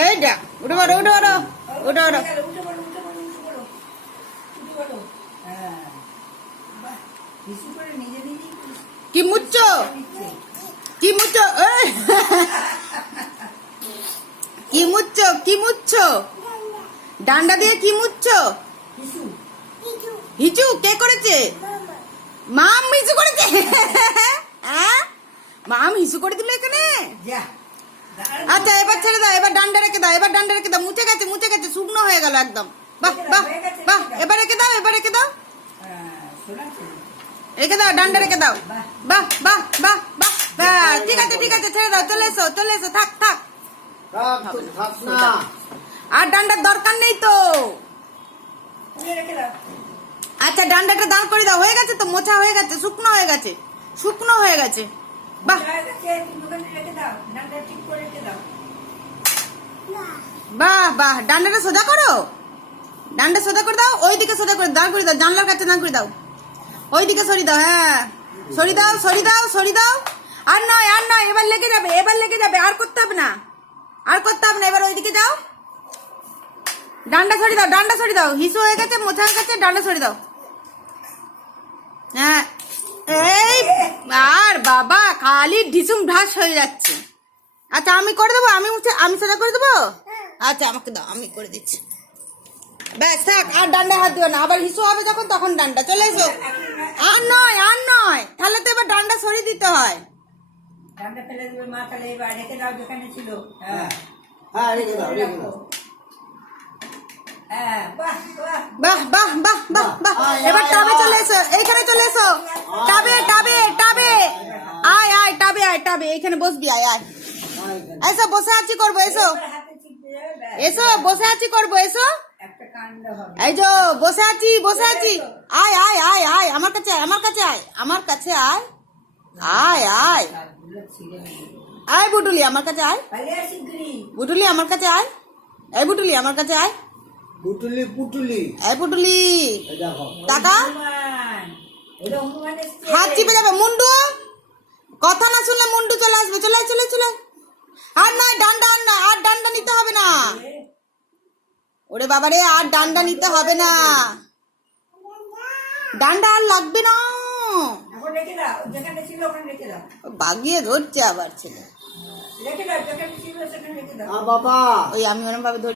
এইটা উঠে পড়ো উঠে পড়ো উঠে পড়ো। কি মুচ্ছো কি মুচ্ছো কি মুচ্ছো কি মুচ্ছো ডান্ডা দিয়ে কি মুচ্ছো? হিচু কে করেছে? মাম হিচু করেছে। হ্যাঁ মাম হিচু করে দিল এখানে। আচ্ছা এবার ছেড়ে দাও, এবার ডান্ডা রেখে দাও, এবার ডান্ডা রেখে দাও। মুছে গেছে শুকনো হয়ে গেল একদম। বাহ বাহ বাহ এবার রেখে দাও, এবার রেখে দাও, রেখে দাও, ডান্ডা রেখে দাও। বাহ বাহ বাহ বাহ বাহ ঠিক আছে ছেড়ে দাও। চলে এসো থাক থাক। আর ডান্ডার দরকার নেই তো। আচ্ছা ডান্ডাটা দাঁড় করে দাও। হয়ে গেছে তো, মোছা হয়ে গেছে, শুকনো হয়ে গেছে, শুকনো হয়ে গেছে। বাহ বাহ বাহ ডান্ডাটা সোজা করো, ডান্ডা সোজা করে দাও। ওইদিকে সোজা করে দাঁড় করে দাও, জানলার কাছে দাঁড় করে দাও। ওইদিকে সরি দাও, হ্যাঁ সরি দাও সরি দাও সরি দাও। আর নয় আর নয়, এবার লেগে যাবে, এবার লেগে যাবে। আর করতে হবে না, আর করতে হবে না। এবার ওইদিকে যাও, ডান্ডা সরি দাও, ডান্ডা সরি দাও। হিসু হয়ে গেছে, মোছা হয়ে গেছে, ডান্ডা সরি দাও। হ্যাঁ এই আর বাবা খালি ঢিসুম ঢাস হয়ে যাচ্ছে। আচ্ছা আমি করে দেবো, আমি সোজা করে দেবো। আচ্ছা আমাকে দাও, আমি করে দিচ্ছি। ব্যাস থাক, আর ডান্ডা হাত দিও না। আবার হিসু হবে যখন তখন ডান্ডা। চলে এসো। আর নয় আর নয়, তাহলে তো এবার ডান্ডা সরিয়ে দিতে হয়। ডান্ডা ফেলে দেবে মা, তাহলে এবার রেখে দাও যেখানে ছিল। হ্যাঁ রেখে দাও রেখে দাও। বাহ বাহ বাহ বাহ বাহ বাহ। এবার টাবে চলে এসো, এইখানে চলে এসো। টাবে টাবে টাবে আয় আয়, টাবে আয়, টাবে এইখানে বসবি। আয় আয় এসো, বসে আছি করবো। এসো এসো, বসে আছি করবো। এসো একটা কাণ্ড হবে। এই যে বসে আছি বসে আছি। আয় আয় আয় আয় আমার কাছে আয়, আমার কাছে আয়, আমার কাছে আয়। আয় আয় আয় বুটুলি আমার কাছে আয়। বুটুলি আমার কাছে আয়। এই বুটুলি আমার কাছে আয়। পুটুলি পুটুলি এই পুটুলি দেখো টাকা হাত চিপে যাবে। মুন্ডু কথা না শুনলে মুন্ডু চলে আসবে। চলে চলে চলে। আর নয় ডান্ডা, আর নয়, আর ডান্ডা নিতে হবে না। ওরে বাবারে আর ডান্ডা নিতে হবে না, ডান্ডা আর লাগবে না। এখন রেখে দাও, যেখানে ছিল ওখানে রেখে দাও। বাগিয়ে ধরছে আবার ছেলে। রেখে দাও, যেখানে ছিল সেখানে রেখে দাও। বাবা ওই আমি ওরম ভাবে ধরছি।